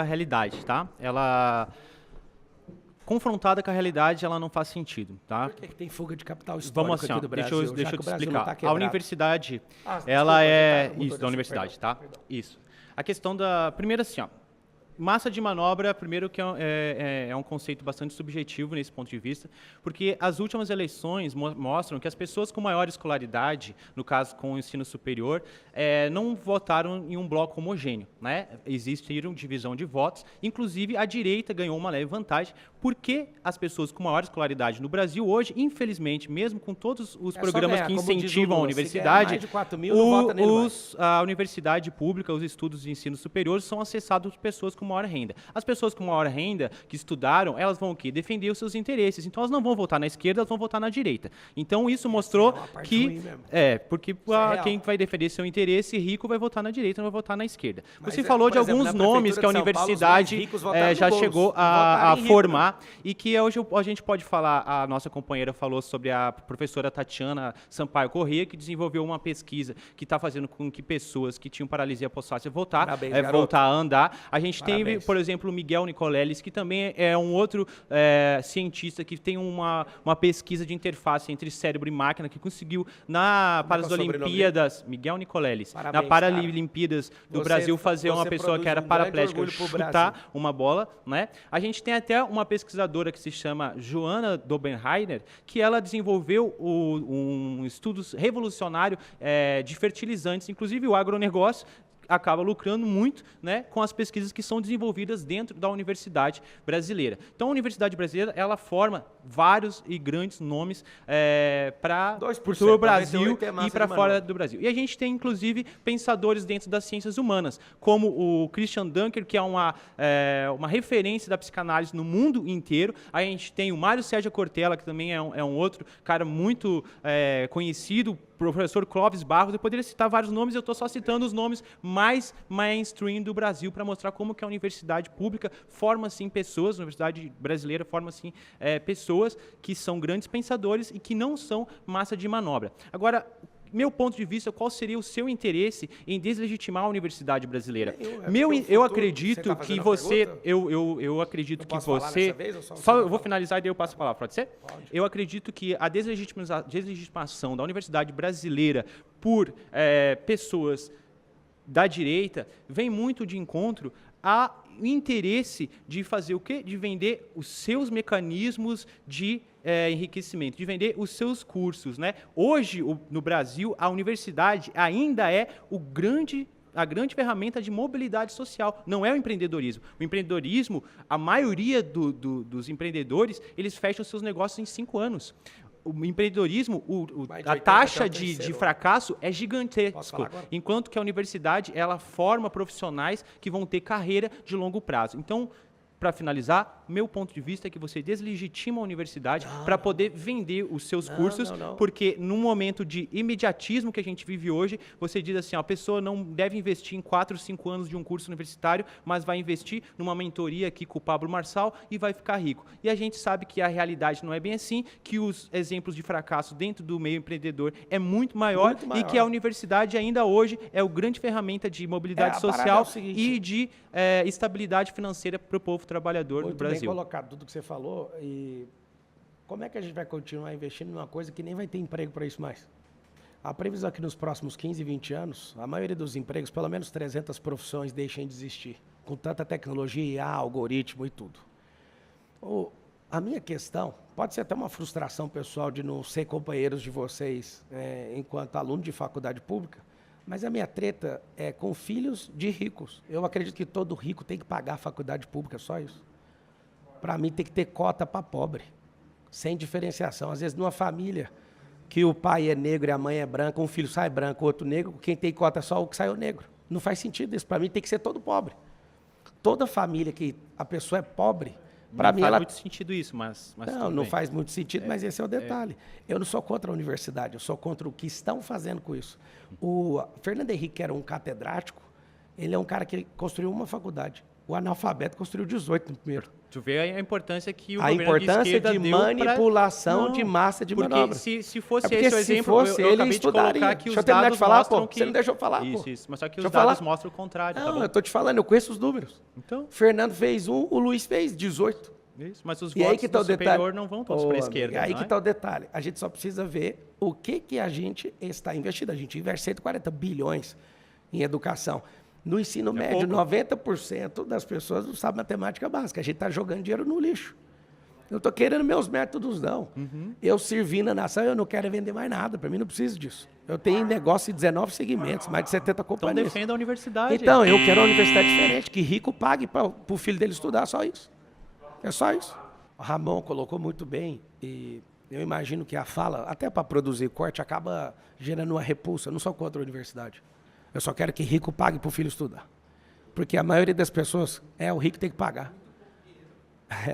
A realidade, tá? Ela confrontada com a realidade, ela não faz sentido, tá? Por que tem fuga de capital histórico Vamos assim, ó, aqui do Brasil? deixa já eu que te o Brasil não explicar. tá A quebrado? universidade, Desculpa, ela é mudou isso, de da assunto, universidade, perdão, tá? perdão. Isso. A questão da primeiro assim, ó, massa de manobra, primeiro que é um conceito bastante subjetivo nesse ponto de vista, porque as últimas eleições mostram que as pessoas com maior escolaridade, no caso com o ensino superior, não votaram em um bloco homogêneo, né? Existiram divisão de votos, inclusive a direita ganhou uma leve vantagem, porque as pessoas com maior escolaridade no Brasil hoje, infelizmente, mesmo com todos os programas ganhar, que como diz o incentivam a Lula, se ganhar universidade, mais de 4.000, não vota nele mais. a universidade pública, os estudos de ensino superior são acessados por pessoas com maior renda. As pessoas com maior renda que estudaram, elas vão o quê? Defender os seus interesses. Então elas não vão votar na esquerda, elas vão votar na direita. Então isso mostrou uma parte que ruim mesmo. porque real. quem vai defender seu interesse rico vai votar na direita, não vai votar na esquerda. Mas Você falou por de exemplo, alguns na nomes que a Prefeitura de São Paulo, os universidade mais ricos votaram no já Boulos, chegou votaram a em rico, formar e que hoje a gente pode falar, a nossa companheira falou sobre a professora Tatiana Sampaio Corrêa, que desenvolveu uma pesquisa que está fazendo com que pessoas que tinham paralisia postática Parabéns, garoto. voltar a andar. A gente tem, Parabéns. por exemplo, o Miguel Nicoleles, que também é um outro cientista que tem uma pesquisa de interface entre cérebro e máquina, que conseguiu para as é o sobrenome Olimpíadas, Miguel Nicoleles, Parabéns, na Paralimpíadas do Você- Brasil, fazer uma você pessoa que produz era um grande paraplégica orgulho pro chutar uma bola, né? A gente tem até uma pesquisadora que se chama Joana Dobenheiner, que ela desenvolveu um estudo revolucionário de fertilizantes, inclusive o agronegócio acaba lucrando muito, né, com as pesquisas que são desenvolvidas dentro da universidade brasileira. Então, a universidade brasileira, ela forma vários e grandes nomes para 2%, o Brasil 98 é massa e para de fora manobra. do Brasil. E a gente tem, inclusive, pensadores dentro das ciências humanas, como o Christian Dunker, que é uma referência da psicanálise no mundo inteiro. A gente tem o Mário Sérgio Cortella, que também é um outro cara muito conhecido, professor Clóvis Barros. Eu poderia citar vários nomes, eu estou só citando os nomes mais mainstream do Brasil para mostrar como que a universidade pública forma, sim, pessoas, a universidade brasileira forma, sim, pessoas que são grandes pensadores e que não são massa de manobra. Agora, meu ponto de vista, qual seria o seu interesse em deslegitimar a universidade brasileira? Eu acredito que você, eu acredito que você, eu vou finalizar e daí eu passo a palavra, pode ser? Pode. Eu acredito que a deslegitimação da universidade brasileira por pessoas da direita vem muito de encontro ao interesse de fazer o quê? De vender os seus mecanismos de enriquecimento, de vender os seus cursos, né? Hoje, no Brasil, a universidade ainda é a grande ferramenta de mobilidade social, não é o empreendedorismo. O empreendedorismo, a maioria dos empreendedores, eles fecham seus negócios em 5 anos. O empreendedorismo, a taxa de fracasso é gigantesco, enquanto que a universidade ela forma profissionais que vão ter carreira de longo prazo. Então, para finalizar, meu ponto de vista é que você deslegitima a universidade para poder vender os seus cursos, porque num momento de imediatismo que a gente vive hoje, você diz assim, a pessoa não deve investir em 4 ou 5 anos de um curso universitário, mas vai investir numa mentoria aqui com o Pablo Marçal e vai ficar rico. E a gente sabe que a realidade não é bem assim, que os exemplos de fracasso dentro do meio empreendedor é muito maior e que a universidade ainda hoje é o grande ferramenta de mobilidade social e de estabilidade financeira para o povo trabalhador do Brasil. Muito bem colocado tudo que você falou. E como é que a gente vai continuar investindo numa coisa que nem vai ter emprego para isso mais? A previsão é que nos próximos 15, 20 anos, a maioria dos empregos, pelo menos 300 profissões, deixem de existir, com tanta tecnologia, IA, algoritmo e tudo. A minha questão, pode ser até uma frustração pessoal de não ser companheiros de vocês enquanto aluno de faculdade pública, mas a minha treta é com filhos de ricos. Eu acredito que todo rico tem que pagar a faculdade pública, só isso. Para mim, tem que ter cota para pobre, sem diferenciação. Às vezes, numa família que o pai é negro e a mãe é branca, um filho sai branco, outro negro, quem tem cota é só o que saiu negro. Não faz sentido isso. Para mim, tem que ser todo pobre. Toda família que a pessoa é pobre, para mim, faz muito sentido isso, mas não faz muito sentido, mas esse é o detalhe. Eu não sou contra a universidade, eu sou contra o que estão fazendo com isso. O Fernando Henrique, que era um catedrático, ele é um cara que construiu uma faculdade. O analfabeto construiu 18 no primeiro. Tu vê a importância que o A governo importância de esquerda de deu manipulação Não, de massa de porque manobra. se fosse porque esse o se exemplo, fosse eu ele, acabei de estudaria. colocar que Deixa eu os terminar dados de falar, mostram pô. que... Você não deixou falar, Isso, pô. mas só que Deixa os eu falar. dados mostram o contrário, tá Não, bom? eu tô te falando, eu conheço os números. Então, Fernando fez 1, o Luiz fez 18. isso, mas os E aí votos que tá do o detalhe. superior não vão todos Ô, para a amigo, esquerda, aí não que é? tá o detalhe. A gente só precisa ver o que a gente está investindo. A gente investe 140 bilhões em educação. No ensino médio, pouco. 90% das pessoas não sabem matemática básica. A gente está jogando dinheiro no lixo. Eu estou querendo meus métodos, não. Eu servi na nação, eu não quero vender mais nada. Para mim, não preciso disso. Eu tenho negócio em 19 segmentos, mais de 70 Então companhias. defenda a universidade. Então, eu quero uma universidade diferente, que rico pague para o filho dele estudar, só isso. É só isso. O Ramon colocou muito bem, e eu imagino que a fala, até para produzir corte, acaba gerando uma repulsa. Eu não sou contra a universidade. Eu só quero que rico pague para o filho estudar. Porque a maioria das pessoas, o rico tem que pagar.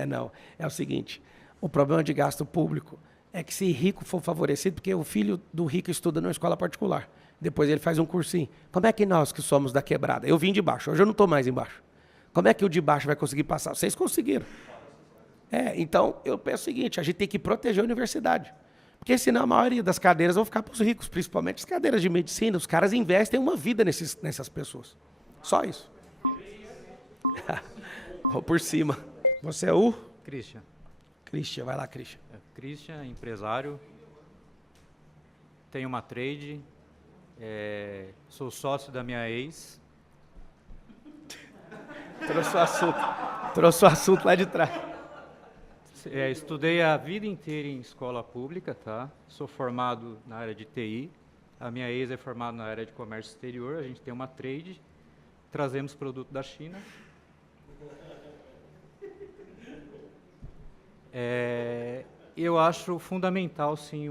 Não, é o seguinte, o problema de gasto público é que se rico for favorecido, porque o filho do rico estuda numa escola particular, depois ele faz um cursinho. Como é que nós que somos da quebrada, eu vim de baixo, hoje eu não estou mais embaixo. Como é que o de baixo vai conseguir passar? Vocês conseguiram. Então, eu penso o seguinte, a gente tem que proteger a universidade. Porque senão a maioria das cadeiras vão ficar para os ricos, principalmente as cadeiras de medicina. Os caras investem uma vida nessas pessoas. Só isso. Vou por cima. Você é o? Christian. Christian, vai lá, Christian. Christian, empresário. Tenho uma trade. Sou sócio da minha ex. Trouxe o assunto lá de trás. Estudei a vida inteira em escola pública, tá? Sou formado na área de TI. A minha ex é formada na área de comércio exterior. A gente tem uma trade. Trazemos produto da China. Eu acho fundamental, sim,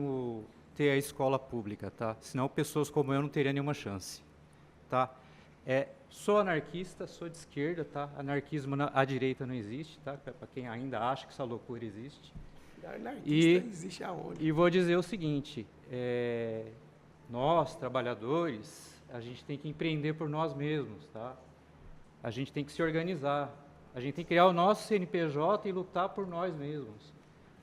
ter a escola pública, tá? Senão pessoas como eu não teriam nenhuma chance, tá? Sou anarquista, sou de esquerda, tá? Anarquismo à direita não existe, tá? Para quem ainda acha que essa loucura existe. Anarquista existe aonde? E vou dizer o seguinte, nós, trabalhadores, a gente tem que empreender por nós mesmos, tá? A gente tem que se organizar. A gente tem que criar o nosso CNPJ e lutar por nós mesmos.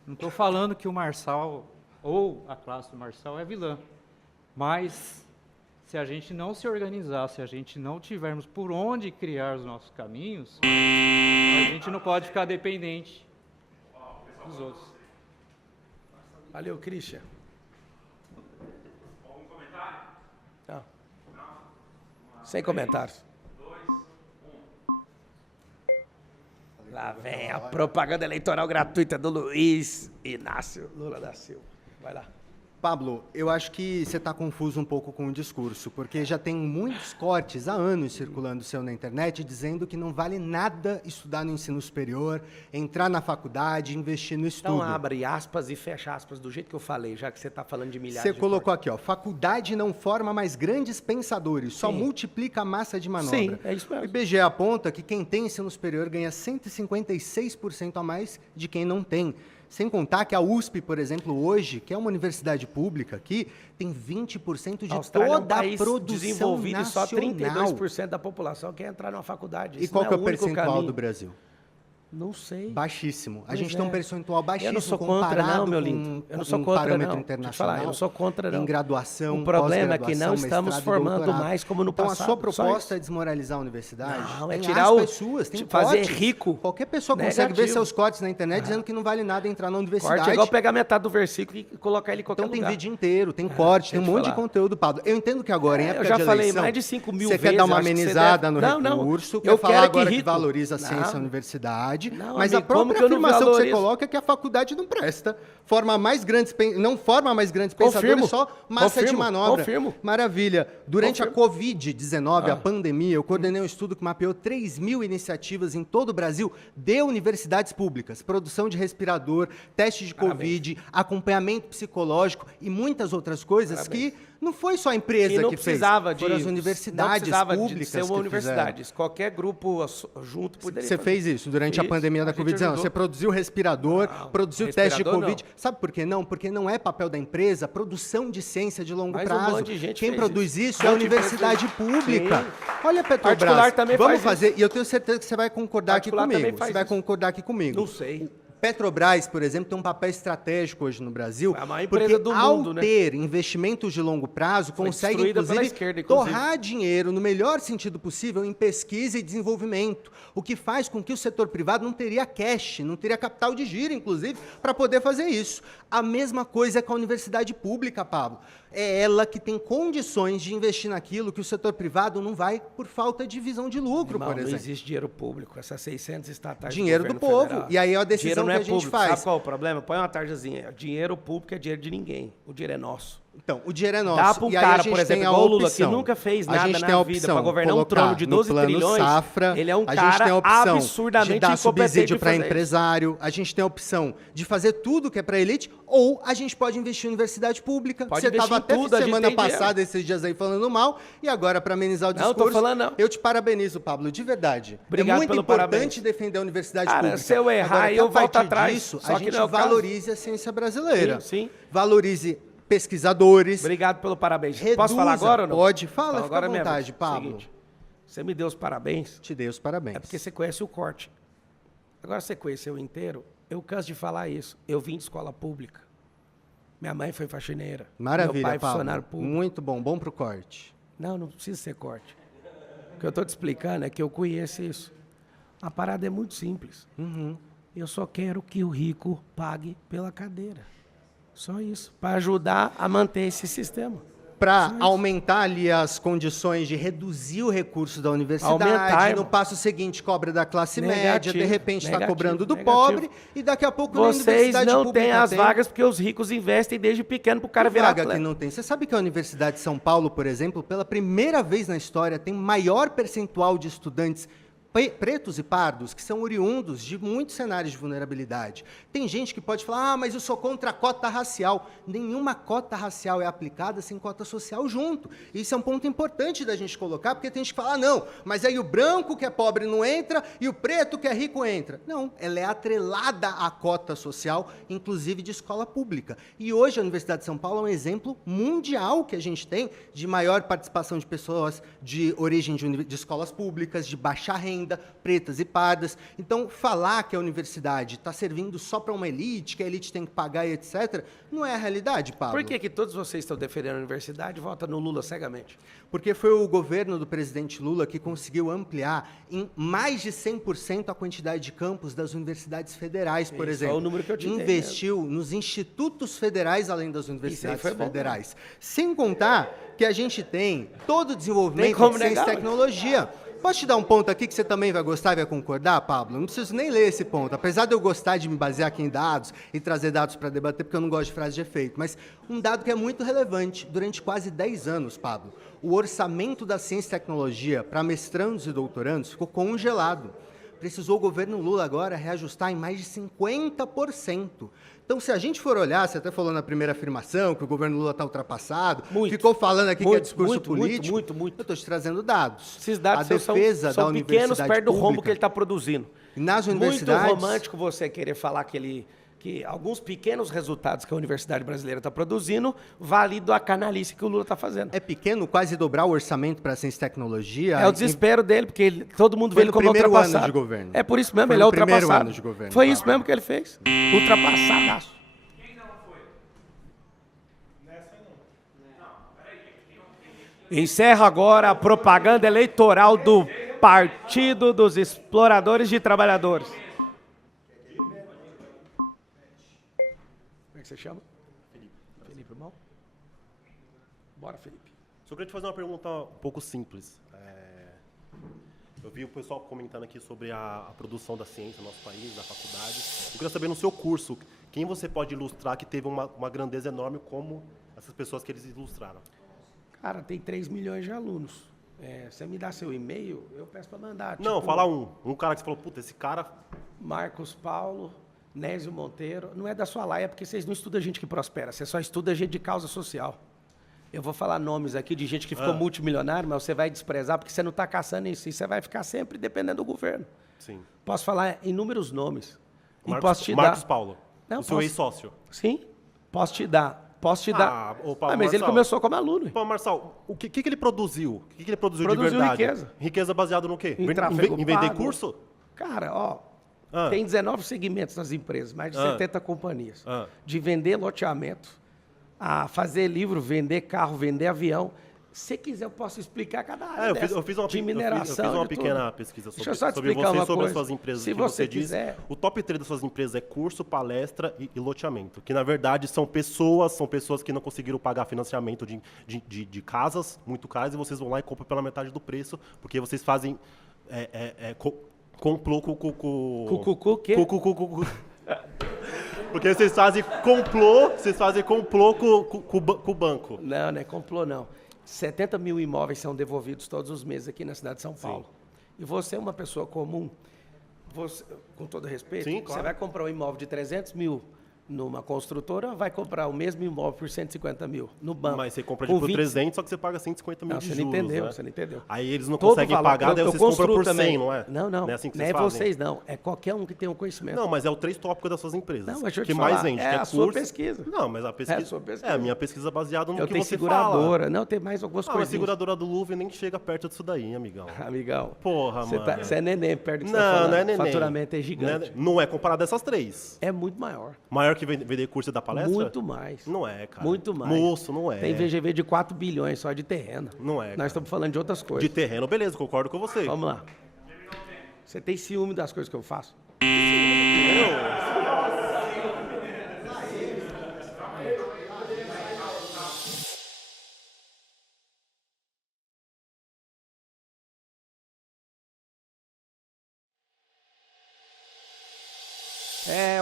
Não estou falando que o Marçal ou a classe do Marçal é vilã, mas se a gente não se organizar, se a gente não tivermos por onde criar os nossos caminhos, a gente não pode ficar dependente dos outros. Valeu, Christian. Algum comentário? Não. Sem comentários. Lá vem a propaganda eleitoral gratuita do Luiz Inácio Lula da Silva. Vai lá. Pablo, eu acho que você está confuso um pouco com o discurso, porque já tem muitos cortes há anos circulando seu na internet dizendo que não vale nada estudar no ensino superior, entrar na faculdade, investir no estudo. Então abre aspas e fecha aspas do jeito que eu falei, já que você está falando de milhares Você de colocou cortes. aqui, faculdade não forma mais grandes pensadores, só Sim. multiplica a massa de manobra. Sim, é isso mesmo. O IBGE aponta que quem tem ensino superior ganha 156% a mais de quem não tem. Sem contar que a USP, por exemplo, hoje, que é uma universidade pública aqui, tem 20% de Austrália toda é um país a produção desenvolvido e só nacional. 32% da população quer entrar numa faculdade. E Isso qual não que é o único percentual caminho. do Brasil? Não sei. Baixíssimo. A Pois gente tem um é. percentual baixíssimo Eu não sou contra, comparado não, meu com lindo. Eu não sou um contra, parâmetro não. internacional. Deixa eu te falar, eu não sou contra, não. Em graduação, O problema é que não pós-graduação, estamos mestrado e formando doutorado. mais como no então, passado. Então, a sua Só proposta isso. é desmoralizar a universidade? Não, é Tem tirar o... aspas suas, tem fazer cortes. rico. Qualquer pessoa consegue ver Negativo. seus cortes na internet dizendo que não vale nada entrar na universidade. Corte é igual pegar metade do versículo e colocar ele em qualquer Então tem lugar. vídeo inteiro, tem corte, tem um deixa eu monte de falar. conteúdo, Pablo. Eu entendo que agora, em Eu época já de falei eleição, mais de 5 mil você vezes. quer dar uma acho que você amenizada deve- no Não, recurso, eu quer falar quero agora que rico. valoriza a ciência Não. a universidade, Não, mas amigo, a como própria que eu não afirmação que você valorizo? coloca é que a faculdade não presta, não forma mais grandes Confirmo. pensadores, só massa de Confirmo. manobra. Confirmo. Maravilha. Durante a Covid-19, a pandemia, eu coordenei um estudo que mapeou 3.000 iniciativas em todo o Brasil de universidades públicas. Produção de respirador, teste de Parabéns. Covid, acompanhamento psicológico e muitas outras coisas Parabéns. que Não foi só a empresa E não que fez, precisava foram as não universidades precisava públicas de ser uma que universidade. Qualquer grupo junto poderia Você fazer. fez isso durante a Fiz. pandemia da A gente Covid-19. ajudou. Você produziu respirador, Não, produziu teste de respirador Covid. não. Sabe por que não? Porque não é papel da empresa produção de ciência de longo Mas um prazo. monte de gente Quem fez produz isso. isso é a Um monte de universidade empresa pública. Sim. Olha a Petrobras. Particular também Vamos faz fazer, e eu tenho certeza que você vai concordar aqui Particular também comigo. faz Você vai isso. concordar aqui comigo. Não sei. Petrobras, por exemplo, tem um papel estratégico hoje no Brasil, É a maior empresa porque do ao mundo, né? ter investimentos de longo prazo, Foi consegue, destruída pela inclusive, esquerda, inclusive. torrar dinheiro no melhor sentido possível em pesquisa e desenvolvimento, o que faz com que o setor privado não teria cash, não teria capital de giro, inclusive, para poder fazer isso. A mesma coisa é com a universidade pública, Pablo. É ela que tem condições de investir naquilo que o setor privado não vai por falta de visão de lucro, Irmão, por não exemplo. existe dinheiro público. Essas 600 estatais Dinheiro do governo povo. federal. E aí é a Dinheiro decisão não que é a gente público. faz. Sabe qual é o problema? Põe uma tarjazinha. Dinheiro público é dinheiro de ninguém. O dinheiro é nosso. Então, o dinheiro é nosso. Dá para um e aí a cara, gente por exemplo, tem a igual o Lula, que opção. nunca fez A nada gente tem a na opção, vida para governar um colocar trono de no 12 plano trilhões, Safra, ele é um a gente tem cara a opção absurdamente de dar incompetente subsídio de para fazer isso. empresário, a gente tem a opção de fazer tudo que é para elite, ou a gente pode investir em universidade pública. Pode Você investir estava em até tudo, a gente semana tem passada, esses dias aí, falando mal, e agora, para amenizar o Não, tô discurso, falando não. eu te parabenizo, Pablo, de verdade. Obrigado é muito pelo importante parabéns. defender a universidade Cara, pública. se eu errar, Agora, que eu a volto partir atrás, disso, só a que gente não é o caso. valorize a ciência brasileira. Sim, sim. Valorize pesquisadores. Obrigado pelo parabéns. Reduza. Posso falar agora ou não? Pode. Fala, Então, fica à agora é minha vontade, vez. Pablo. Seguinte, você me deu os parabéns, Te dei os parabéns. é porque você conhece o corte. Agora você conheceu inteiro, eu canso de falar isso. Eu vim de escola pública. Minha mãe foi faxineira. Maravilha, Meu pai Pablo. funcionário público. Muito bom. Bom pro corte. Não precisa ser corte. O que eu estou te explicando é que eu conheço isso. A parada é muito simples. Eu só quero que o rico pague pela cadeira. Só isso. Para ajudar a manter esse sistema. Para aumentar ali as condições de reduzir o recurso da universidade, Aumentar, no irmão. passo seguinte cobra da classe média, Negativo, de repente está negativo, cobrando do negativo. pobre, e daqui a pouco na Vocês universidade não pública têm as tem. vagas porque os ricos investem desde pequeno para o cara Que virar vaga atleta. que não tem. Você sabe que a Universidade de São Paulo, por exemplo, pela primeira vez na história, tem maior percentual de estudantes pretos e pardos, que são oriundos de muitos cenários de vulnerabilidade. Tem gente que pode falar, mas eu sou contra a cota racial. Nenhuma cota racial é aplicada sem cota social junto. Isso é um ponto importante da gente colocar, porque tem gente que fala, não, mas aí o branco que é pobre não entra e o preto que é rico entra. Não, ela é atrelada à cota social, inclusive de escola pública. E hoje a Universidade de São Paulo é um exemplo mundial que a gente tem de maior participação de pessoas de origem de escolas públicas, de baixa renda, pretas e pardas. Então, falar que a universidade está servindo só para uma elite, que a elite tem que pagar e etc., não é a realidade, Pablo. Por que todos vocês estão defendendo a universidade e votam no Lula cegamente? Porque foi o governo do presidente Lula que conseguiu ampliar em mais de 100% a quantidade de campos das universidades federais, por Isso, exemplo. é o número que eu te dei Investiu nos institutos federais, além das universidades foi bom, federais. Sem contar que a gente tem todo o desenvolvimento Tem como de ciência e negar, tecnologia. Posso te dar um ponto aqui que você também vai gostar e vai concordar, Pablo? Não preciso nem ler esse ponto. Apesar de eu gostar de me basear aqui em dados e trazer dados para debater, porque eu não gosto de frase de efeito. Mas um dado que é muito relevante. Durante quase 10 anos, Pablo, o orçamento da ciência e tecnologia para mestrandos e doutorandos ficou congelado. Precisou o governo Lula agora reajustar em mais de 50%. Então, se a gente for olhar, você até falou na primeira afirmação que o governo Lula está ultrapassado, Muito. ficou falando aqui que é Muito, discurso muito, político. muito. Eu estou te trazendo dados. Esses dados a defesa são da pequenos universidade perto do rombo pública, que ele está produzindo. nas Muito universidades, romântico você querer falar que alguns pequenos resultados que a universidade brasileira está produzindo validam a canalice que o Lula está fazendo. é pequeno, quase dobrar o orçamento para ciência e tecnologia. É o desespero dele, porque todo mundo Foi vê ele no como primeiro ultrapassado. ano de governo. É por isso mesmo, Foi ele é no primeiro ultrapassado. ano de governo, Foi Pablo. isso mesmo que ele fez. Ultrapassadaço. Encerra agora a propaganda eleitoral do Partido dos Exploradores de Trabalhadores. Como é que você chama? Felipe, irmão? Bora, Felipe. Só queria te fazer uma pergunta um pouco simples. Eu vi o pessoal comentando aqui sobre a produção da ciência no nosso país, na faculdade. Eu queria saber, no seu curso, quem você pode ilustrar que teve uma grandeza enorme como essas pessoas que eles ilustraram? Cara, tem 3 milhões de alunos. Você me dá seu e-mail, eu peço para mandar. Não, Tipo, fala um cara que você falou, puta, esse cara... Marcos Paulo, Nésio Monteiro. Não é da sua laia, porque vocês não estudam gente que prospera. Você só estuda gente de causa social. Eu vou falar nomes aqui de gente que ficou multimilionário, mas você vai desprezar porque você não está caçando isso. E você vai ficar sempre dependendo do governo. Sim. Posso falar inúmeros nomes. E Marcos, posso te Marcos dar. Paulo, Não, o seu posso- ex-sócio. Sim, posso te dar. Posso te dar. ô, Paulo Mas ele Marçal. começou como aluno. Pô, Marçal, o que ele produziu? O que ele produziu, Produziu de verdade? riqueza. Riqueza baseada no quê? Em tráfego Em vender pago. curso? Cara, ó, Ah. tem 19 segmentos nas empresas, mais de 70 companhias. Ah. De vender loteamento, a fazer livro, vender carro, vender avião. Se quiser, eu posso explicar cada área Eu dessa, fiz uma, de eu mineração, fiz uma de pequena tudo. pesquisa Deixa sobre, eu só te sobre explicar você, uma sobre as coisa. suas empresas. Se que você diz. quiser... O top 3 das suas empresas é curso, palestra e loteamento. Que, na verdade, são pessoas que não conseguiram pagar financiamento de casas muito caras e vocês vão lá e compram pela metade do preço, porque vocês fazem... complô com... Cucucu, quê? Porque vocês fazem complô com o banco. Não, não é complô, não. 70 mil imóveis são devolvidos todos os meses aqui na cidade de São Paulo. E você é uma pessoa comum, com todo respeito, Sim, você claro. vai comprar um imóvel de 300 mil numa construtora ou vai comprar o mesmo imóvel por 150 mil no banco? Mas você compra Com por 20. 300, só que você paga 150 mil Não, de você juros, não entendeu, né? você não entendeu. Aí eles não Todo conseguem valor- pagar, daí eu vocês compram construo por 100, também. não é? Não, não. Não é assim que Não vocês é fazem? vocês, não. É qualquer um que tenha um conhecimento. Não, mas é o 3 tópicos das suas empresas. Não, mas deixa eu que te mais falar, vende, é que é a sua curso. pesquisa. Não, mas a pesquisa... É a sua pesquisa. É, a minha pesquisa é baseada no Eu que tenho você fala. seguradora. Não, tem mais algumas Ah, mas a coisas. seguradora do Louvre nem chega perto disso daí, amigão. Amigão. Porra, Você mano. Você é neném perto do que você tá Não, falando. não é neném. O faturamento é gigante. Não é comparado a essas 3. É muito maior. Maior que vender curso da palestra? Muito mais. Não é, cara. Muito mais. Moço, não é. Tem VGV de 4 bilhões só de terreno. Não é, cara. Nós estamos falando de outras De coisas. terreno, beleza, concordo com você. Vamos lá. Você tem ciúme das coisas que eu faço?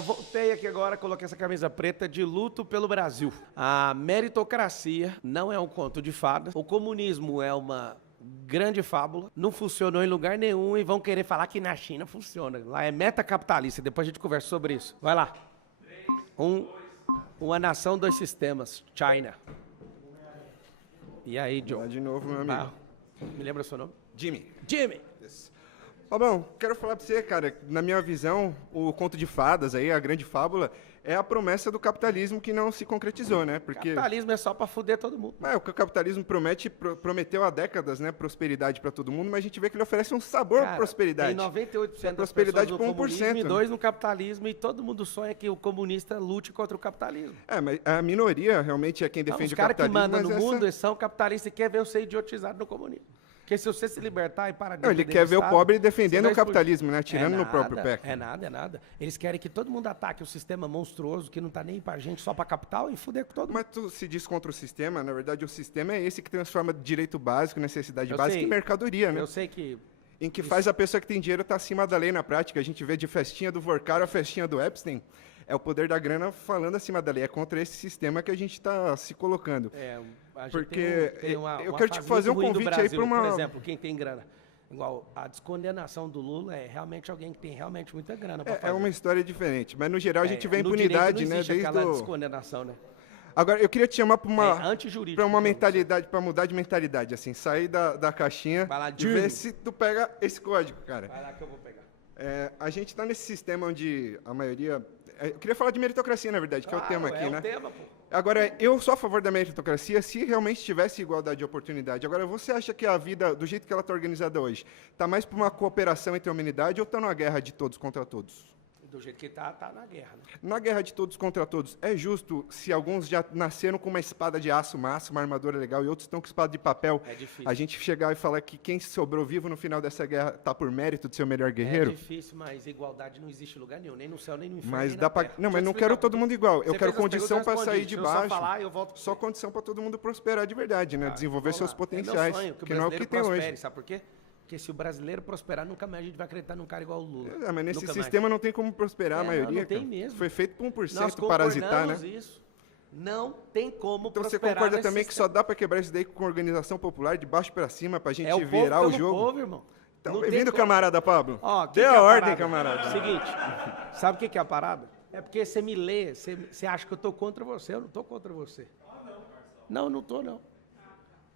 Voltei aqui agora, coloquei essa camisa preta de luto pelo Brasil. A meritocracia não é um conto de fadas. O comunismo é uma grande fábula. Não funcionou em lugar nenhum e vão querer falar que na China funciona. Lá é metacapitalista. Depois a gente conversa sobre isso. Vai lá. Uma nação, 2 sistemas. China. E aí, John? Olá de novo, meu amigo. Ah, me lembra o seu nome? Jimmy. Jimmy. Fabão, quero falar pra você, cara, na minha visão, o conto de fadas aí, a grande fábula, é a promessa do capitalismo que não se concretizou, né? Porque Capitalismo é só pra fuder todo mundo. o que o capitalismo prometeu há décadas, né? Prosperidade pra todo mundo, mas a gente vê que ele oferece um sabor à Cara, prosperidade. Tem 98% das prosperidade pessoas no por 1%, comunismo e né? 2% no capitalismo e todo mundo sonha que o comunista lute contra o capitalismo. Mas a minoria realmente é quem Então, defende os o caras que capitalismo. mandam no mas essa- mundo eles são capitalistas e querem ver você idiotizado no comunismo. Porque se você se libertar e parar de Não, ele depender quer do ver o Estado, pobre você defendendo vai o capitalismo, né? explodir. Atirando no próprio pé. É nada, é nada. Eles querem que todo mundo ataque o sistema monstruoso que não tá nem pra gente, só pra capital e fuder com todo mundo. Mas tu se diz contra o sistema, na verdade o sistema é esse que transforma direito básico, necessidade Eu básica sei. em mercadoria, né? Eu sei que Em que faz a pessoa que tem dinheiro estar acima da lei na prática. A gente vê de festinha do Vorkaro a festinha do Epstein. É o poder da grana falando acima da lei. É contra esse sistema que a gente está se colocando. a gente Porque tem uma eu quero te fase fazer muito um ruim do convite aí Brasil. pra uma- Por exemplo, quem tem grana. Igual a descondenação do Lula é realmente alguém que tem realmente muita grana pra fazer. É uma história diferente. Mas no geral a gente vê a no direito impunidade, não né? existe Desde aquela o... descondenação, né? Agora, eu queria te chamar para É uma, antijurídico, pra uma digamos. mentalidade, para mudar de mentalidade, assim, sair da caixinha Vai lá, e Jimmy. ver se tu pega esse código, cara. Vai lá que eu vou pegar. A gente está nesse sistema onde a maioria... Eu queria falar de meritocracia, na verdade, que é o tema aqui, né? É o tema, pô. Agora, eu sou a favor da meritocracia se realmente tivesse igualdade de oportunidade. Agora, você acha que a vida, do jeito que ela está organizada hoje, está mais para uma cooperação entre a humanidade ou está numa guerra de todos contra todos? Do jeito que tá na guerra, né? Na guerra de todos contra todos, é justo se alguns já nasceram com uma espada de aço massa, uma armadura legal, e outros estão com espada de papel, É difícil. a gente chegar e falar que quem sobrou vivo no final dessa guerra está por mérito de ser o melhor guerreiro? É difícil, mas igualdade não existe em lugar nenhum, nem no céu, nem no inferno. Mas nem dá na pra... terra. Não, Deixa mas eu não te quero explicar todo por quê. mundo igual. Eu Você quero fez as condição perguntas, para eu sair respondi. de Deixa eu baixo. só falar e eu volto. Só condição para todo mundo prosperar de verdade, né? Desenvolver Vamos seus lá. potenciais, É meu sonho que o que não é o que brasileiro tem prospere, hoje. sabe por quê? Porque se o brasileiro prosperar, nunca mais a gente vai acreditar num cara igual o Lula. Mas nesse Nunca mais. sistema não tem como prosperar a É, maioria. não tem cara. mesmo. Foi feito por 1% Nós parasitar, né? concordamos isso. Não tem como Então você prosperar concorda nesse também que só sistema. dá para quebrar isso daí com organização popular, de baixo para cima, para a gente É o povo virar o pelo jogo? povo, irmão. Então, Não tem bem-vindo, como. camarada Pablo. Ó, que Dê que a é ordem, parada? camarada. Seguinte, sabe o que é a parada? É porque você me lê, você acha que eu tô contra você. Eu não tô contra você. Não, não tô, não.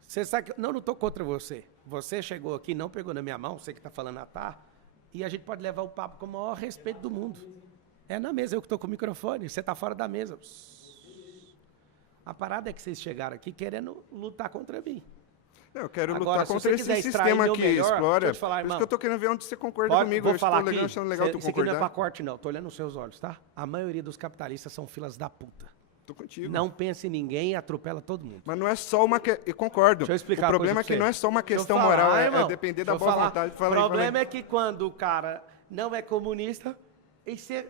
Você sabe que... Não estou contra você. Você chegou aqui, não pegou na minha mão, você que está falando e a gente pode levar o papo com o maior respeito do mundo. É na mesa, eu que estou com o microfone, você está fora da mesa. A parada é que vocês chegaram aqui querendo lutar contra mim. Não, eu quero Agora, lutar se contra você esse quiser extrair sistema meu que melhor, explora. deixa eu te falar, Por isso irmão. que eu tô querendo ver onde você concorda comigo. Vou Eu falar estou aqui, achando legal tu isso aqui não é concordar. pra corte, não. Tô olhando nos seus olhos, tá? A maioria dos capitalistas são filas da puta. Tô contigo. Não pensa em ninguém e atropela todo mundo. Mas não é só uma... Eu concordo. Deixa eu explicar o uma problema é coisa que pra não é você. só uma Deixa eu questão falar, moral, é irmão. depender Deixa da eu boa falar. vontade. O Fala aí, problema é que quando o cara não é comunista, e você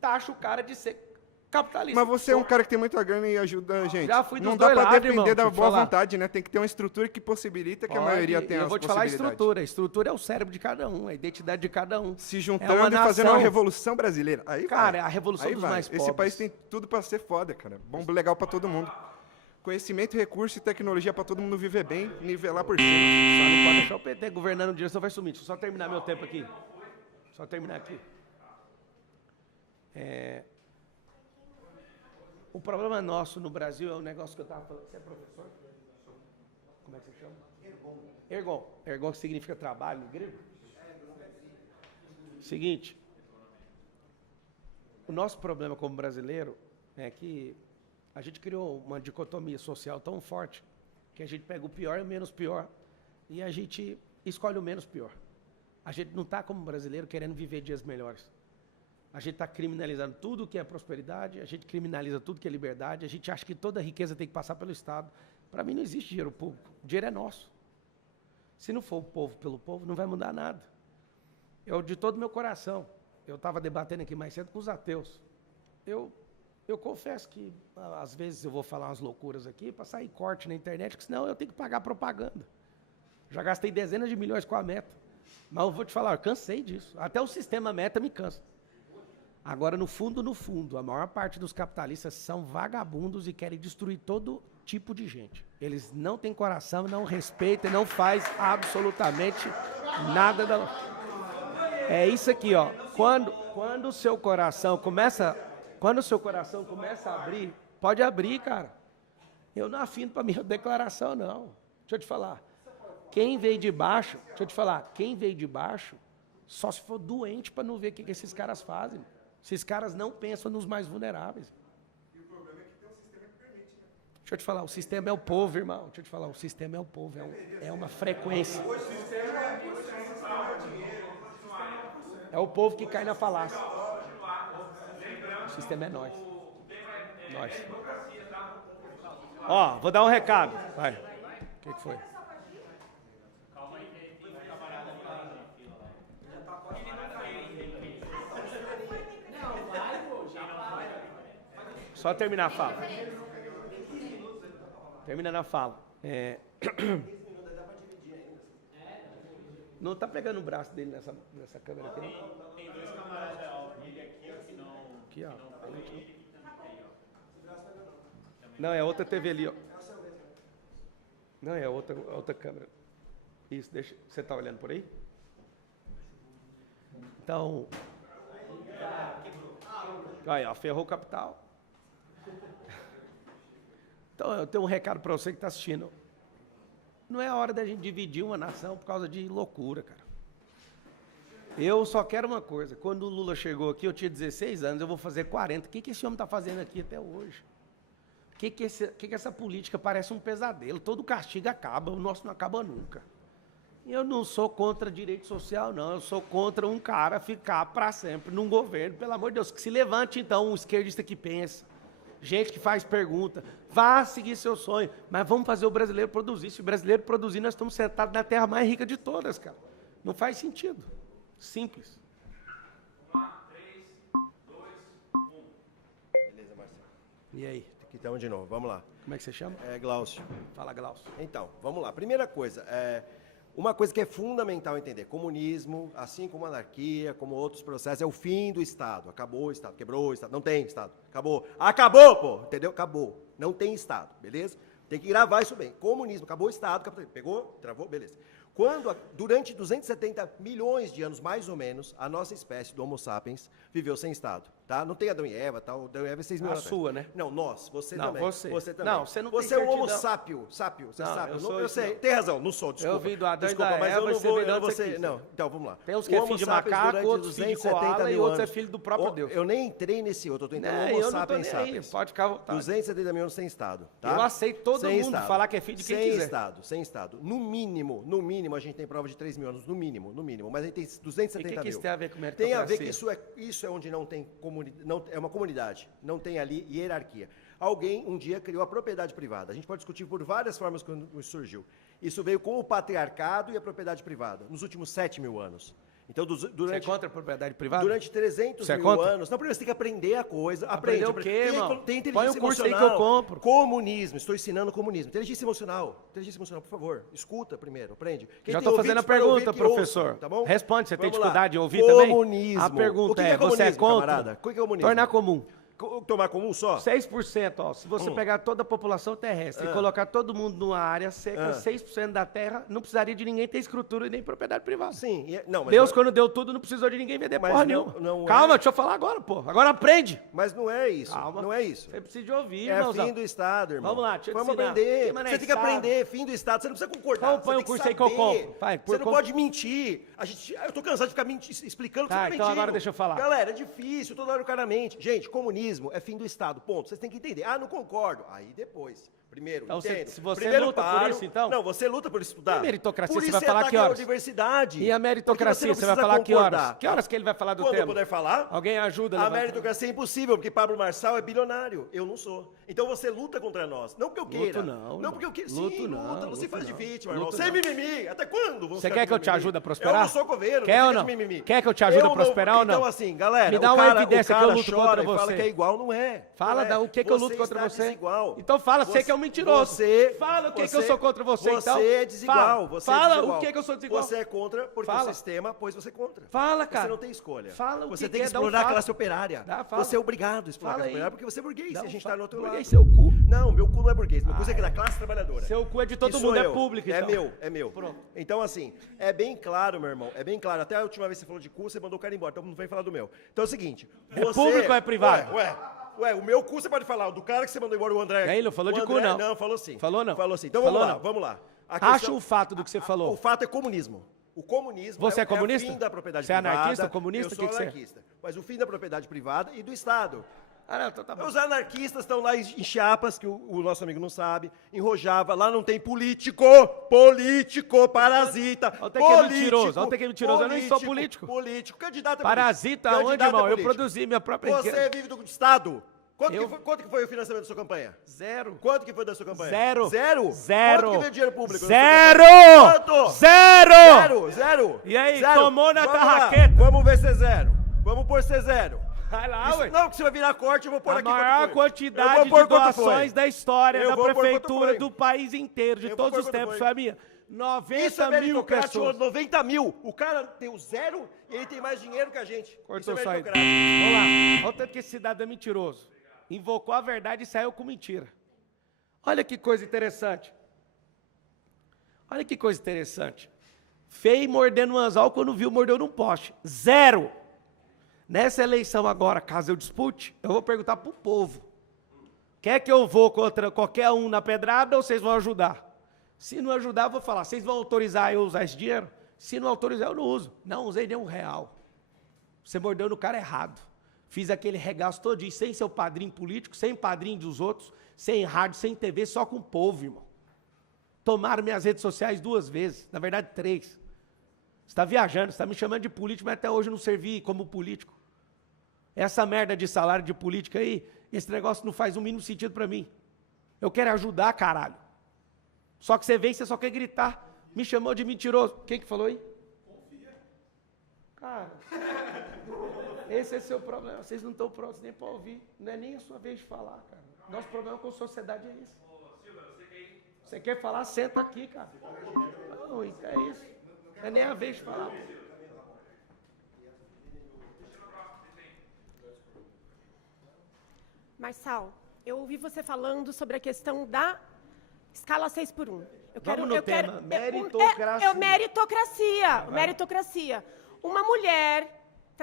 taxa o cara de ser capitalista. Mas você é um cara que tem muita grana e ajuda a gente. Já fui dos não dá dois pra lados, depender irmão, da deixa eu te boa falar. vontade, né? Tem que ter uma estrutura que possibilita que a Pode, maioria tenha eu as vou te falar a possibilidades. estrutura. A estrutura é o cérebro de cada um, a identidade de cada um. Se É juntando uma e fazendo nação. uma revolução brasileira. Aí Cara, vai. é a revolução Aí dos vai. mais Esse pobres. país tem tudo pra ser foda, cara. Bom, legal pra todo mundo. Conhecimento, recurso e tecnologia pra todo mundo viver bem, nivelar por cima. Só não pode deixar o PT governando um dia, senão vai sumir. Deixa eu só terminar meu tempo aqui. Só terminar aqui. O problema nosso no Brasil é o negócio que eu estava falando. Você é professor? Como é que você chama? Ergon. Ergon significa trabalho no grego? Seguinte. O nosso problema como brasileiro é que a gente criou uma dicotomia social tão forte que a gente pega o pior e o menos pior e a gente escolhe o menos pior. A gente não está como brasileiro querendo viver dias melhores. A gente está criminalizando tudo que é prosperidade, a gente criminaliza tudo que é liberdade, a gente acha que toda riqueza tem que passar pelo Estado. Para mim não existe dinheiro público, o dinheiro é nosso. Se não for o povo pelo povo, não vai mudar nada. Eu, de todo meu coração, eu estava debatendo aqui mais cedo com os ateus. Eu confesso que, às vezes, eu vou falar umas loucuras aqui para sair corte na internet, porque senão eu tenho que pagar propaganda. Já gastei dezenas de milhões com a Meta. Mas eu vou te falar, eu cansei disso. Até o sistema Meta me cansa. Agora, no fundo, a maior parte dos capitalistas são vagabundos e querem destruir todo tipo de gente. Eles não têm coração, não respeitam, não faz absolutamente nada da... É isso aqui, ó. Quando o seu coração começa a abrir, pode abrir, cara. Eu não afino para minha declaração, não. Deixa eu te falar. Quem veio de baixo, só se for doente para não ver o que esses caras fazem. Esses caras não pensam nos mais vulneráveis. E o problema é que tem um sistema que permite, né? Deixa eu te falar, o sistema é o povo, irmão. Deixa eu te falar, o sistema é o povo, é uma frequência. É o povo que cai na falácia. O sistema é nós. Nós. Ó, vou dar um recado. Vai. O que foi? Só terminar a fala. Terminando a fala. Não tá pegando o braço dele nessa câmera aqui, não? Tem dois camaradas, ele aqui, ó, que não... Aqui, ó. Não, é outra TV ali, ó. Não, é outra câmera. Isso, deixa. Você tá olhando por aí? Então... Aí, ó, ferrou o capital. Então, eu tenho um recado para você que está assistindo. Não é a hora da gente dividir uma nação por causa de loucura, cara. Eu só quero uma coisa. Quando o Lula chegou aqui, eu tinha 16 anos, eu vou fazer 40. O que esse homem está fazendo aqui até hoje? O que essa política parece um pesadelo? Todo castigo acaba, o nosso não acaba nunca. Eu não sou contra direito social, não. Eu sou contra um cara ficar para sempre num governo. Pelo amor de Deus, que se levante, então, um esquerdista que pensa. Gente que faz pergunta. Vá seguir seu sonho. Mas vamos fazer o brasileiro produzir. Se o brasileiro produzir, nós estamos sentados na terra mais rica de todas, cara. Não faz sentido. Simples. 3, 2, 1. Beleza, Marcelo. E aí? Aqui estamos de novo, vamos lá. Como é que você chama? Glaucio. Fala, Glaucio. Então, vamos lá. Primeira coisa, uma coisa que é fundamental entender. Comunismo, assim como anarquia, como outros processos, é o fim do Estado. Acabou o Estado, quebrou o Estado. Não tem Estado. Acabou. Acabou, pô! Entendeu? Acabou. Não tem Estado, beleza? Tem que gravar isso bem. Comunismo, acabou o Estado, capitalismo. Pegou? Travou? Beleza. Durante 270 milhões de anos, mais ou menos, a nossa espécie do Homo sapiens viveu sem Estado. tá? Não tem Adão e Eva, tal. Adão e Eva é 6 mil A anos sua, atrás. né? Não, nós. Você Não, também. você. também. Não, você não tem Você é um homo certidão. sápio, você Não, sabe. eu sou Eu isso, sei. não. Tem razão, não sou, desculpa. vim do Adão e Desculpa, da mas Eva, eu não você vou... vem de Eu onde não você sei, quiser. não, então vamos lá. Tem uns que é O Homo filho de sapiens macaco, durante outros filho de 270 koala e mil outros é anos. filho do próprio Deus. Eu nem entrei nesse outro, eu tô entrando no É, Homo eu não tô sapiens nem aí, sapiens. pode ficar à vontade. 270 mil anos sem Estado, tá? Eu aceito todo Sem mundo Estado. falar que é filho de quem sem quiser. Estado, sem Estado. No mínimo, a gente tem prova de 3 mil anos, no mínimo. Mas a gente tem 270 E o que mil. isso tem a ver com Tem a meritocracia? ver que isso é onde não tem é uma comunidade, não tem ali hierarquia. Alguém um dia criou a propriedade privada. A gente pode discutir por várias formas quando isso surgiu. Isso veio com o patriarcado e a propriedade privada, nos últimos 7 mil anos. Então, Você é durante contra a propriedade privada? Durante 300 Você é mil contra? anos. Não, primeiro você tem que aprender a coisa. Aprender Aprende. o quê, irmão? Tem inteligência Põe um curso aí que emocional. eu compro. Comunismo. Estou ensinando comunismo. Inteligência emocional. Inteligência emocional, por favor. Escuta primeiro. Aprende. Quem Já tem estou fazendo a ouvidos para ouvir, pergunta, que ouça, professor. tá bom? Responde, você tem Vamos lá. dificuldade de ouvir também? Comunismo. A pergunta O que é, você é comunismo, contra? camarada? O que é comunismo? Tornar comum. Tomar comum só? 6%, ó. Se você pegar toda a população terrestre e colocar todo mundo numa área seca, 6% da terra, não precisaria de ninguém ter escritura e nem propriedade privada. Sim. Não, mas Deus, não- quando deu tudo, não precisou de ninguém vender Mas porra não- nenhuma. não Calma, é- deixa eu falar agora, pô. Agora aprende. Mas não é isso. Calma. Não é isso. Você precisa de ouvir, É irmãozão. fim do Estado, irmão. Vamos lá, deixa eu te Vamos ensinar. aprender. Que mané Você tem que Estado? aprender, fim do Estado. Você não precisa concordar. Então põe você o tem curso aí que eu saber. compro. Vai, Você não pode mentir. Eu tô cansado de ficar explicando que Tá, você tá então mentindo. agora deixa eu falar. Galera, é difícil, toda hora o cara mente. Gente, comunismo é fim do Estado, ponto. Vocês têm que entender. Ah, não concordo. Aí depois. Primeiro, Então, entendo. se você Primeiro luta por paro. isso, então? Não, você luta por estudar. E a meritocracia, Por você isso vai falar ataca que a horas? diversidade. E a meritocracia, Porque você vai não falar precisa que horas? concordar. Que horas que ele vai falar do Quando tema? eu puder falar. Alguém ajuda A levantar. meritocracia é impossível, porque Pablo Marçal é bilionário. Eu não sou. Então você luta contra nós. Não porque eu queira. não, Não irmão. porque eu queira. Luto Sim, não, luta. Não se luto faz de não. vítima, irmão. Luto Sem não. mimimi. Até quando? Vamos Você ficar quer de que eu te mimimi? ajude a prosperar? Eu não sou coveiro. Quer não ou fica não? de mimimi. Quer que eu te ajude a não- prosperar ou não? Então assim, galera, Me dá o uma cara, evidência o que eu cara luto chora contra e fala você. que é igual, não é. Fala Não é. o que eu luto contra está você. desigual. Então fala, você que é um mentiroso. Fala o que eu sou contra você, então. Você é desigual. Fala, Você é fala desigual. o que eu sou desigual. Você é contra porque Fala. o sistema pôs você contra. Fala, cara. Você não tem escolha. Fala o você que tem que quer, dá um explorar a fala. classe operária. Fala. Você é obrigado a explorar a Fala classe aí. operária porque você é burguês. Dá E a um gente fala. está no outro Burguês, lado. seu cu. Não, meu cu não é burguês. Meu cu é da classe trabalhadora. Seu cu é de todo Que mundo, sou é eu. público, É então. meu, é meu. Pronto. Então, assim, é bem claro, meu irmão. É bem claro. Até a última vez que você falou de cu, você mandou o cara embora. Então não vem falar do meu. Então é o seguinte. É público ou é privado? Ué, o meu cu você pode falar. O do cara que você mandou embora, o André. Ele não falou o de cu, André- não. Não, falou sim. Falou não? Falou sim. Então Falou vamos lá, não. vamos lá. A Acha questão- o fato do que você falou. O fato é comunismo. O comunismo Você é comunista? o fim da propriedade Você é privada. anarquista, comunista? Eu sou O que você é? anarquista. Mas o fim da propriedade privada e do Estado. Ah, não, então tá bom. Os anarquistas estão lá em Chiapas, que o nosso amigo não sabe, em Rojava, lá não tem político, parasita, Olha o que é mentiroso, olha o que é mentiroso, eu nem sou político. Político, candidato é Parasita político. onde, Candidato é irmão? Eu político. produzi minha própria Você riqueza. vive do Estado. Eu- Quanto que foi o financiamento da sua campanha? Zero. Quanto que foi da sua campanha? Zero. Zero? Zero. Quanto que veio dinheiro público? Zero! Quanto? Zero! Zero, zero. E aí, Zero. tomou na Vamos lá. tarraqueta. Vamos ver se é zero. Vamos pôr se é zero. Vai lá, Isso, ué. não, que você vai virar corte, eu vou pôr A aqui maior quanto foi. quantidade Eu de vou pôr quanto foi. doações da história Eu da vou pôr quanto prefeitura foi. do país inteiro, de Eu vou todos pôr os quanto tempos, foi. foi a minha. 90 Isso é mil meritocrático, pessoas. 90 mil. O cara tem o zero e ele tem mais dinheiro que a gente. Cortou Isso é só aí. meritocrático. Vamos lá. Olha o tanto que esse cidadão é mentiroso. Invocou a verdade e saiu com mentira. Olha que coisa interessante. Olha que coisa interessante. Feio mordendo um anzol, quando viu, mordeu num poste. Zero. Nessa eleição agora, caso eu dispute, eu vou perguntar para o povo. Quer que eu vou contra qualquer um na pedrada ou vocês vão ajudar? Se não ajudar, eu vou falar, vocês vão autorizar eu usar esse dinheiro? Se não autorizar, eu não uso. Não usei nem R$1. Você mordeu no cara errado. Fiz aquele regaço todinho, sem seu padrinho político, sem padrinho dos outros, sem rádio, sem TV, só com o povo, irmão. Tomaram minhas redes sociais 2 vezes, na verdade 3. Você está viajando, você está me chamando de político, mas até hoje eu não servi como político. Essa merda de salário de política aí, esse negócio não faz o mínimo sentido para mim. Eu quero ajudar, caralho. Só que você vem e você só quer gritar. Me chamou de mentiroso. Quem que falou aí? Confia. Cara, esse é seu problema. Vocês não estão prontos nem para ouvir. Não é nem a sua vez de falar, cara. Nosso problema com a sociedade é esse. Você quer falar? Senta aqui, cara. Não, é isso. Não é nem a vez de falar. Marçal, eu ouvi você falando sobre a questão da escala 6x1. Vamos no tema, meritocracia. Meritocracia. Meritocracia. Uma mulher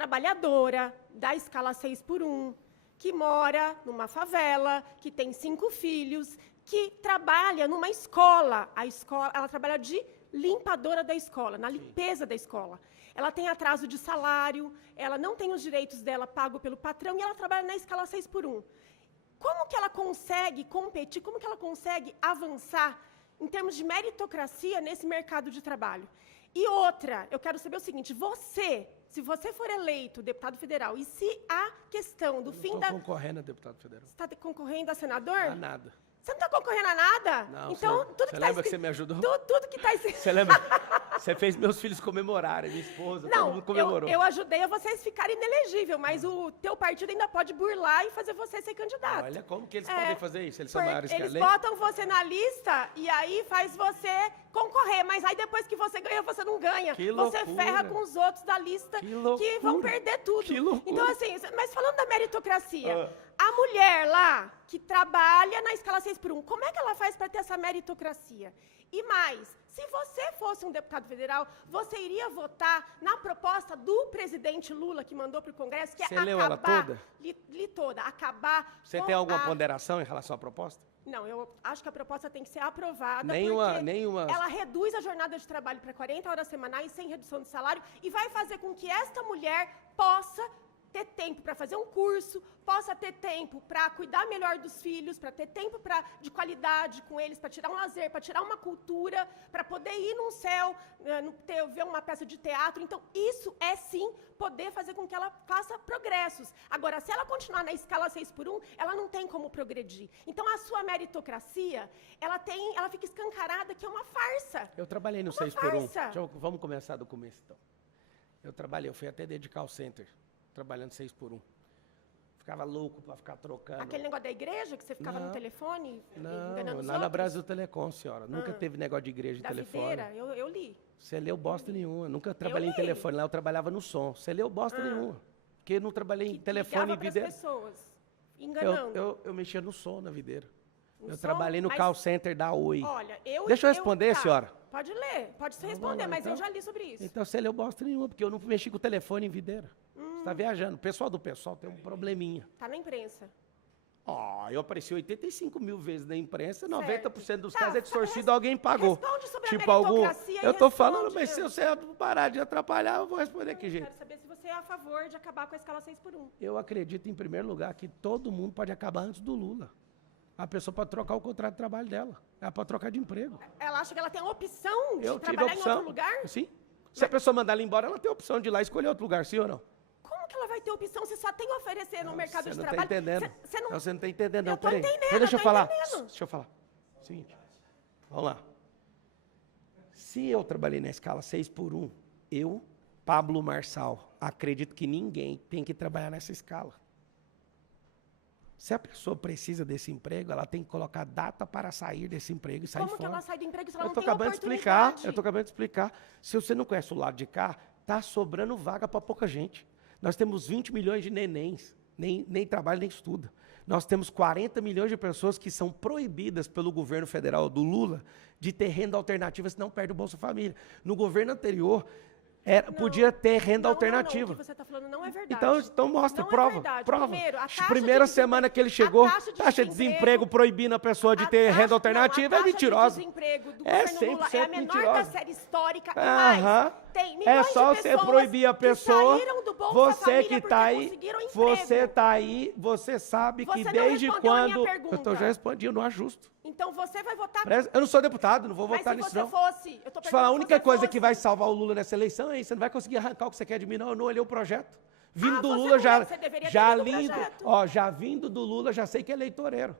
trabalhadora, da escala 6x1, que mora numa favela, que tem 5 filhos, que trabalha numa escola. A escola, ela trabalha de limpadora da escola, na limpeza da escola. Ela tem atraso de salário, ela não tem os direitos dela pago pelo patrão e ela trabalha na escala 6x1. Como que ela consegue competir, como que ela consegue avançar em termos de meritocracia nesse mercado de trabalho? E outra, eu quero saber o seguinte, se você for eleito deputado federal, e se a questão do fim da... Estou concorrendo a deputado federal. Você está concorrendo a senador? A nada. Você não está concorrendo a nada? Não, então, tudo você que tá lembra que escrito- você me ajudou? Tudo que está escrito... Você lembra? Você fez meus filhos comemorarem, minha esposa, todo Não, mundo comemorou. eu ajudei a vocês ficarem inelegível, mas o teu partido ainda pode burlar e fazer você ser candidato. Olha como que eles É, podem fazer isso, eles são Porque maiores que a eles lei. botam você na lista e aí faz você concorrer, mas aí depois que você ganha, você não ganha. Que você loucura. ferra com os outros da lista Que loucura. vão perder tudo. Que loucura. Então, assim, mas falando da meritocracia, a mulher lá que trabalha na escala 6x1, como é que ela faz para ter essa meritocracia? E mais, se você fosse um deputado federal, você iria votar na proposta do presidente Lula, que mandou para o Congresso, que Você é leu ela acabar... toda? Li toda. Acabar Você com tem alguma a... ponderação em relação à proposta? Não, eu acho que a proposta tem que ser aprovada Nenhuma... ela reduz a jornada de trabalho para 40 horas semanais sem redução de salário e vai fazer com que esta mulher possa ter tempo para fazer um curso, possa ter tempo para cuidar melhor dos filhos, para ter tempo de qualidade com eles, para tirar um lazer, para tirar uma cultura, para poder ir num céu, ver uma peça de teatro. Então, isso é sim poder fazer com que ela faça progressos. Agora, se ela continuar na escala 6x1, ela não tem como progredir. Então, a sua meritocracia, ela fica escancarada que é uma farsa. Eu trabalhei no Uma 6x1. farsa. Vamos começar do começo, então. Eu fui até dentro de call center, trabalhando 6x1. Ficava louco para ficar trocando. Aquele negócio da igreja, que você ficava no telefone enganando Não, os lá na outros? Brasil Telecom, senhora. Nunca teve negócio de igreja de Da telefone. videira, eu li. Você leu bosta nenhuma. Nunca trabalhei em li. telefone. Lá eu trabalhava no som. Você leu bosta nenhuma. Porque eu não trabalhei em telefone e Ligava pras videira. pessoas, enganando. Eu mexia no som na videira. No Eu som? trabalhei no Mas- call center da Oi. Olha, Deixa eu responder, tá, senhora. Pode ler, pode se Vamos responder, lá, mas eu então. já li sobre isso. Então você leu bosta nenhuma, porque eu não mexi com o telefone em videira. Você está viajando. O pessoal do pessoal tem um probleminha. Tá na imprensa. Eu apareci 85 mil vezes na imprensa, 90% dos Tá, casos é distorcido, alguém pagou. responde sobre a Tipo algum. meritocracia e Eu tô responde, falando, mas se Leandro. você parar de atrapalhar, eu vou responder que jeito. Quero saber se você é a favor de acabar com a escala 6x1. Eu acredito, em primeiro lugar, que todo mundo pode acabar antes do Lula. A pessoa pode trocar o contrato de trabalho dela. Ela pode trocar de emprego. Ela acha que ela tem a opção de Eu tive a trabalhar em opção. outro lugar? Sim. Se a pessoa mandar ela embora, ela tem a opção de ir lá escolher outro lugar, sim ou não? Como que ela vai ter opção se só tem a oferecer no mercado Você de não trabalho? está entendendo. Você não... Você não está entendendo, não. Eu tô Peraí. entendendo, Então, deixa eu eu tô falar. entendendo. Deixa eu falar. Seguinte. Vamos lá. Se eu trabalhei na escala 6x1, eu, Pablo Marçal, acredito que ninguém tem que trabalhar nessa escala. Se a pessoa precisa desse emprego, ela tem que colocar data para sair desse emprego e sair Como fora. que ela sai do emprego se ela Eu não tô tem acabando de oportunidade? explicar. Eu tô acabando de explicar. Se você não conhece o lado de cá, tá sobrando vaga para pouca gente. Nós temos 20 milhões de nenéns, nem trabalha nem estuda. Nós temos 40 milhões de pessoas que são proibidas pelo governo federal do Lula de ter renda alternativa, senão perde o Bolsa Família. No governo anterior, podia ter renda alternativa. Não, o que você está falando não é verdade. Então mostra, Não é prova. verdade. Prova. Primeiro, a taxa Primeira de semana que ele a chegou, taxa de taxa de desemprego proibindo a pessoa de ter renda alternativa é mentirosa. A taxa de desemprego do É governo Lula é 100% a menor mentirosa. da série histórica. E Aham. mais, tem milhões É só de você pessoas proibir a que pessoa. saíram do Bolsa Você Família que porque está aí, conseguiram emprego. você está aí, você sabe que Você não desde respondeu a minha quando. pergunta. Eu já respondi, eu não ajusto. Então você vai votar... Eu não sou deputado, não vou Mas votar se nisso você não. fosse... Eu tô Deixa eu falar, a perguntando única se você coisa fosse. que vai salvar o Lula nessa eleição é isso. Você não vai conseguir arrancar o que você quer de mim, não. Eu não olhei o projeto. Vindo do você Lula não já. leu, você deveria ter Já lido o lindo. projeto. Já vindo do Lula, já sei que é eleitoreiro.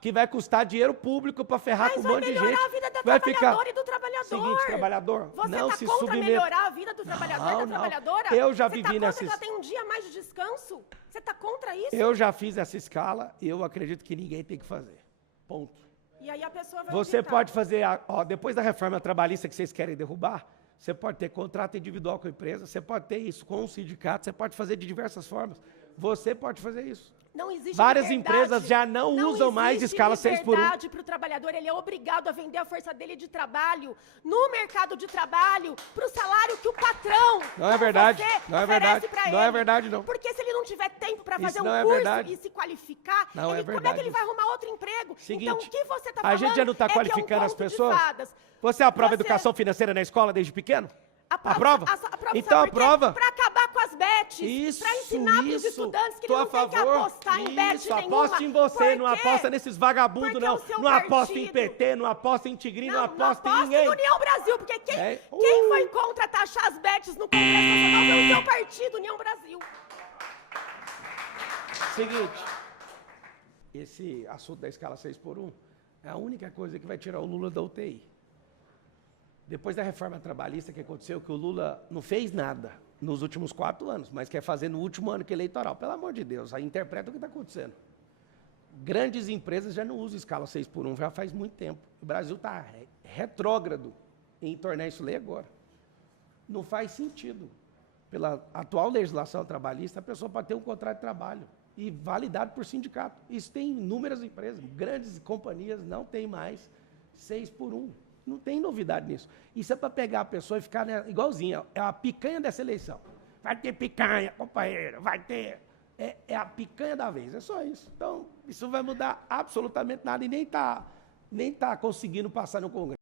Que vai custar dinheiro público para ferrar Mas com um vai monte de gente. melhorar a vida do Vai trabalhador ficar. e do trabalhador. Seguinte, trabalhador, Você não tá se contra submeta. melhorar a vida do trabalhador e da Não. trabalhadora? Eu já Você vivi tá contra nessas- que ela tem um dia mais de descanso? Você tá contra isso? Eu já fiz essa escala, eu acredito que ninguém tem que fazer. Ponto. E aí a pessoa vai Você optar. pode fazer, depois da reforma trabalhista que vocês querem derrubar, você pode ter contrato individual com a empresa, você pode ter isso com um sindicato, você pode fazer de diversas formas. Você pode fazer isso. Não existe Várias liberdade. empresas já não usam mais escala 6 por 1. Não existe liberdade para o trabalhador, ele é obrigado a vender a força dele de trabalho no mercado de trabalho para o salário que o patrão, Não é verdade, você, não é verdade, oferece pra não é ele. verdade, não. Porque se ele não tiver tempo para Isso fazer um não é curso verdade. e se qualificar, Não é como é que verdade ele vai arrumar outro emprego? Seguinte, então, o que você está a falando gente já não está é que é um qualificando as conto de pessoas? fadas. Você aprova Você- educação financeira na escola desde pequeno? Aprova? Então aprova. Para acabar com as bets. Isso, Para ensinar para os isso. estudantes que Tô ele a não tem que favor. apostar em bet Isso, nenhuma. aposta em você, não Por quê? aposta nesses vagabundos, Porque não. o seu Não aposta em partido- PT, não aposta em Tigrinho, não aposta em aposta ninguém. em União Brasil, porque quem, É. quem foi contra taxar as bets no Congresso Nacional foi o seu partido, União Brasil. Seguinte, esse assunto da escala 6 por 1 é a única coisa que vai tirar o Lula da UTI. Depois da reforma trabalhista que aconteceu, que o Lula não fez nada nos últimos 4 anos, mas quer fazer no último ano que é eleitoral. Pelo amor de Deus, aí interpreta o que está acontecendo. Grandes empresas já não usam escala 6 por 1, já faz muito tempo. O Brasil está retrógrado em tornar isso lei agora. Não faz sentido. Pela atual legislação trabalhista, a pessoa pode ter um contrato de trabalho e validado por sindicato. Isso tem inúmeras empresas, grandes companhias não tem mais 6 por 1. Não tem novidade nisso. Isso é para pegar a pessoa e ficar igualzinha. É a picanha dessa eleição. Vai ter picanha, companheiro, vai ter. É a picanha da vez, é só isso. Então, isso não vai mudar absolutamente nada e nem tá conseguindo passar no Congresso.